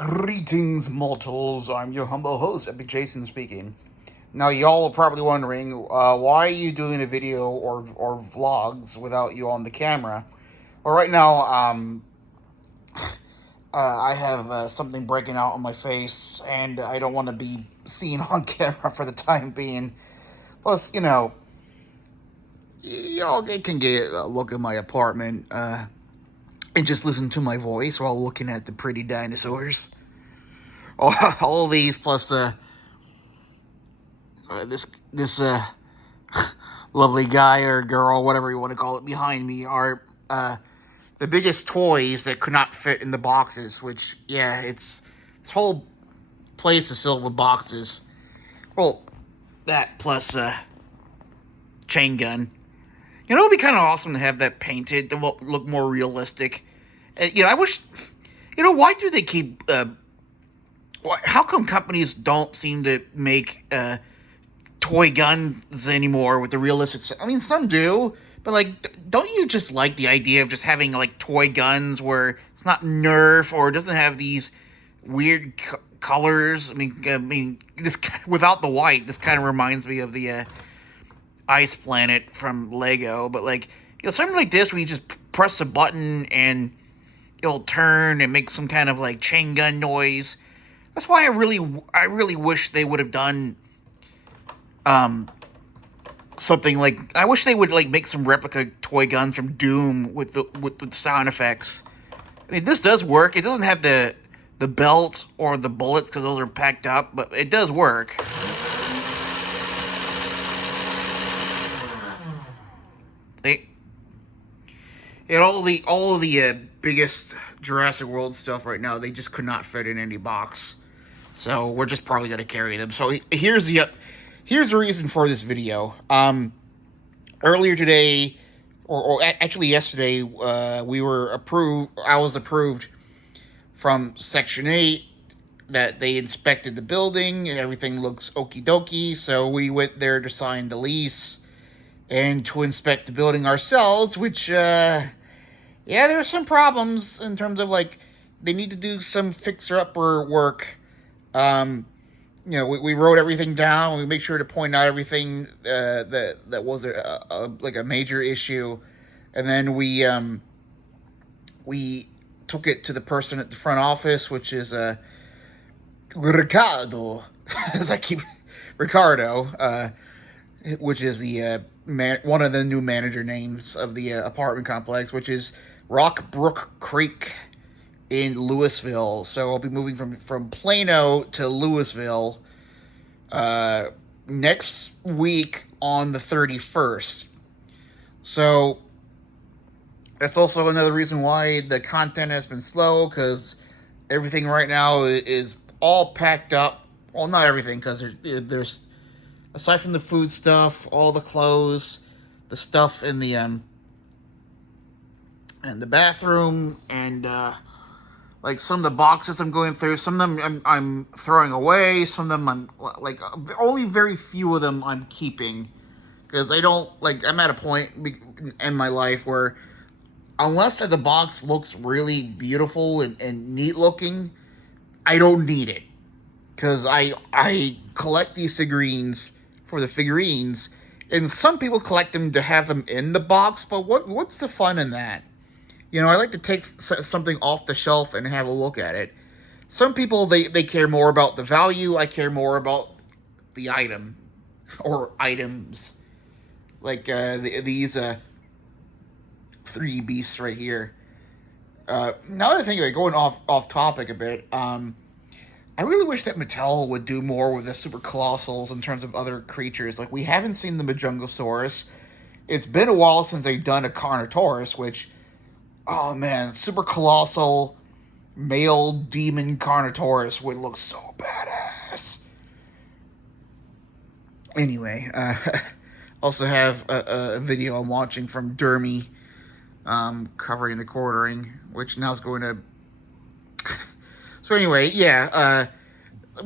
Greetings, mortals. I'm your humble host, Epic Jason speaking. Now, y'all are probably wondering, why are you doing a video or vlogs without you on the camera? Well, right now, I have something breaking out on my face, and I don't want to be seen on camera for the time being. Plus, y'all can get a look at my apartment and just listen to my voice while looking at the pretty dinosaurs. All these plus this lovely guy or girl, whatever you want to call it, behind me are the biggest toys that could not fit in the boxes. Which, yeah, it's this whole place is filled with boxes. Well, that plus chain gun. It'd be kind of awesome to have that painted to look more realistic. I wish. Why do they keep? How come companies don't seem to make toy guns anymore with the realistic? I mean, some do, but don't you just like the idea of just having like toy guns where it's not Nerf or it doesn't have these weird colors? I mean, this without the white, this kind of reminds me of the Ice Planet from Lego. But something like this, where you just press a button and it'll turn and make some kind of like chain gun noise. That's why I really wish they would have done something like, I wish they would make some replica toy guns from Doom with sound effects. I mean, this does work. It doesn't have the belt or the bullets because those are packed up, but it does work. They and all of the biggest Jurassic World stuff right now, they just could not fit in any box. So we're just probably gonna carry them. So here's the reason for this video. Earlier today, or actually yesterday, we were approved. I was approved from Section 8 that they inspected the building and everything looks okie dokie. So we went there to sign the lease and to inspect the building ourselves, which, yeah, there's some problems in terms of they need to do some fixer-upper work. We wrote everything down. We make sure to point out everything that was a major issue, and then we took it to the person at the front office, which is Ricardo, as I keep Ricardo, which is the one of the new manager names of the apartment complex, which is Rockbrook Creek in Lewisville. So I'll be moving from Plano to Lewisville next week on the 31st. So that's also another reason why the content has been slow, because everything right now is all packed up. Well, not everything, because there's aside from the food stuff, all the clothes, the stuff in the bathroom, and some of the boxes I'm going through. Some of them I'm throwing away. Some of them I'm only very few of them I'm keeping, because I don't I'm at a point in my life where unless the box looks really beautiful and neat looking, I don't need it, because I collect these figurines for the figurines, and some people collect them to have them in the box. But what's the fun in that? I like to take something off the shelf and have a look at it. Some people, they care more about the value. I care more about the item or items. These three beasts right here. Now that I think of it, going off topic a bit, I really wish that Mattel would do more with the super colossals in terms of other creatures. We haven't seen the Majungasaurus. It's been a while since they've done a Carnotaurus, which, oh man, super colossal male demon Carnotaurus would look so badass. Anyway, also have a video I'm watching from Dermy, covering the quartering, which now is going to... So anyway, yeah,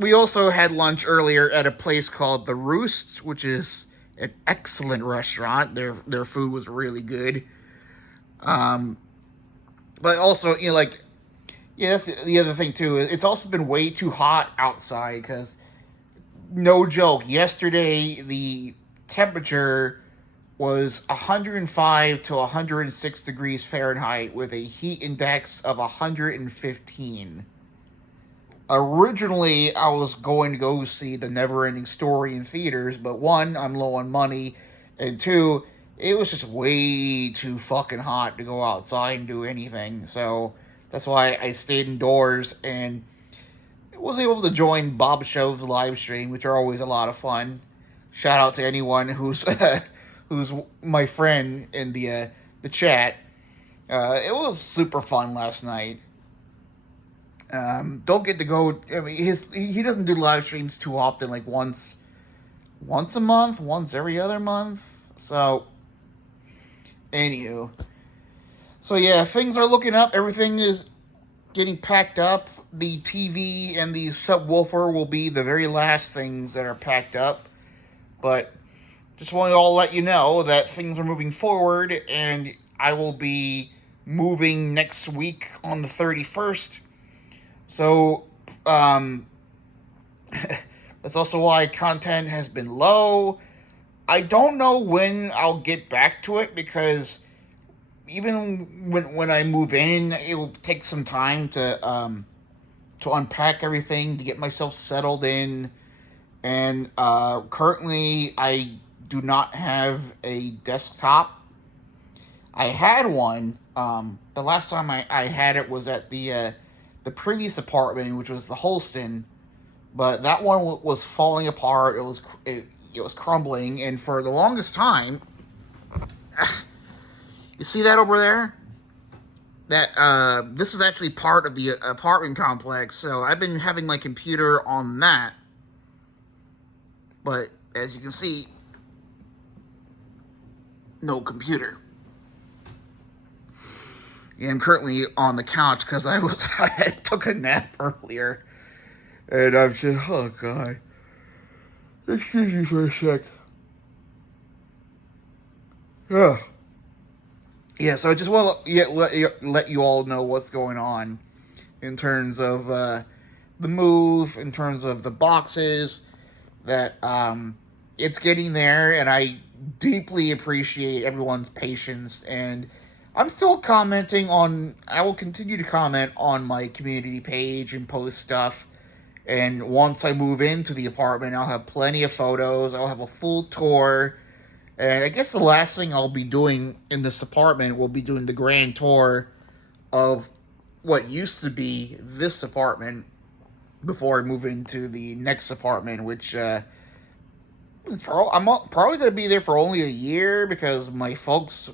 we also had lunch earlier at a place called The Roost, which is an excellent restaurant. Their food was really good. But also, Yeah, that's the other thing too. It's also been way too hot outside because, no joke, yesterday the temperature was 105 to 106 degrees Fahrenheit with a heat index of 115. Originally, I was going to go see The Neverending Story in theaters, but one, I'm low on money, and two, it was just way too fucking hot to go outside and do anything. So that's why I stayed indoors and was able to join Bob Show's live stream, which are always a lot of fun. Shout out to anyone who's who's my friend in the chat. It was super fun last night. Don't get to go. I mean, he doesn't do live streams too often, like once a month, once every other month. So, anywho, so yeah, things are looking up. Everything is getting packed up. The TV and the subwoofer will be the very last things that are packed up. But just want to all let you know that things are moving forward, and I will be moving next week on the 31st. So, that's also why content has been low. I don't know when I'll get back to it because even when I move in, it will take some time to unpack everything, to get myself settled in. And currently, I do not have a desktop. I had one. The last time I had it was at the previous apartment, which was the Holston, but that one was falling apart. It was crumbling, and for the longest time, you see that over there? That this is actually part of the apartment complex. So I've been having my computer on that, but as you can see, no computer. Yeah, I'm currently on the couch because I took a nap earlier, and I'm just, oh god, excuse me for a sec. Yeah. Yeah, so I just want to let you all know what's going on in terms of the move, in terms of the boxes, that it's getting there, and I deeply appreciate everyone's patience. And I'm still commenting on, I will continue to comment on my community page and post stuff. And once I move into the apartment, I'll have plenty of photos, I'll have a full tour. And I guess the last thing I'll be doing in this apartment will be doing the grand tour of what used to be this apartment before I move into the next apartment, which I'm probably going to be there for only a year because my folks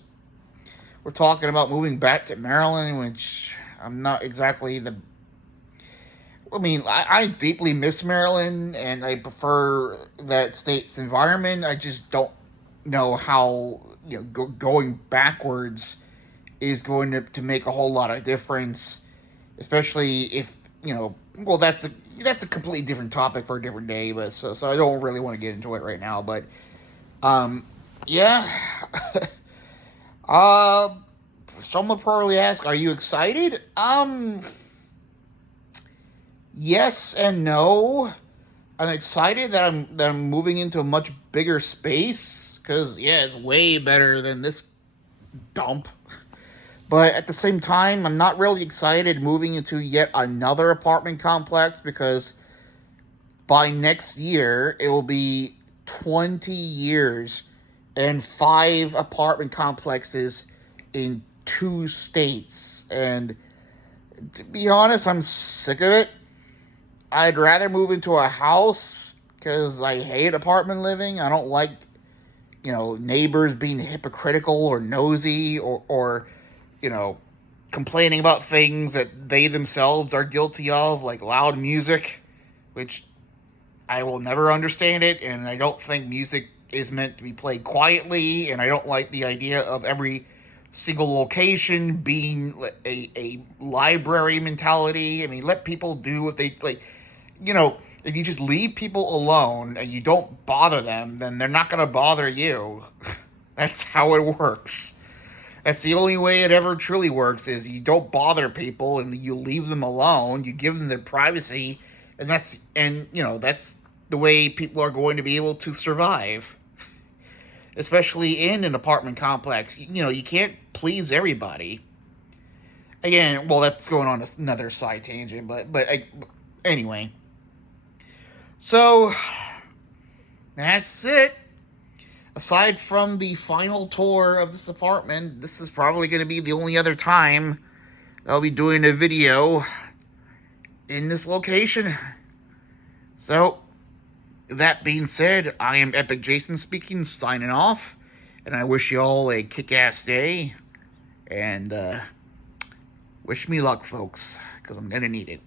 were talking about moving back to Maryland, which I'm not exactly the. I mean, I deeply miss Maryland and I prefer that state's environment. I just don't know how, going backwards is going to make a whole lot of difference, especially if, well, that's a completely different topic for a different day, but so I don't really want to get into it right now, but yeah. uh Someone probably ask, are you excited? Yes and no. I'm excited that I'm moving into a much bigger space because yeah, it's way better than this dump. But at the same time, I'm not really excited moving into yet another apartment complex because by next year it will be 20 years and 5 apartment complexes in 2 states. And to be honest, I'm sick of it. I'd rather move into a house because I hate apartment living. I don't like, neighbors being hypocritical or nosy or complaining about things that they themselves are guilty of, like loud music, which I will never understand it, and I don't think music is meant to be played quietly, and I don't like the idea of every single location being a library mentality. I mean, let people do what they like. If you just leave people alone and you don't bother them, then they're not going to bother you. That's how it works. That's the only way it ever truly works, is you don't bother people and you leave them alone. You give them their privacy, and that's the way people are going to be able to survive, especially in an apartment complex. You can't please everybody. Again, well, that's going on another side tangent, but anyway. So that's it. Aside from the final tour of this apartment, this is probably going to be the only other time I'll be doing a video in this location. So, that being said, I am Epic Jason speaking, signing off, and I wish you all a kick-ass day, and wish me luck, folks, because I'm going to need it.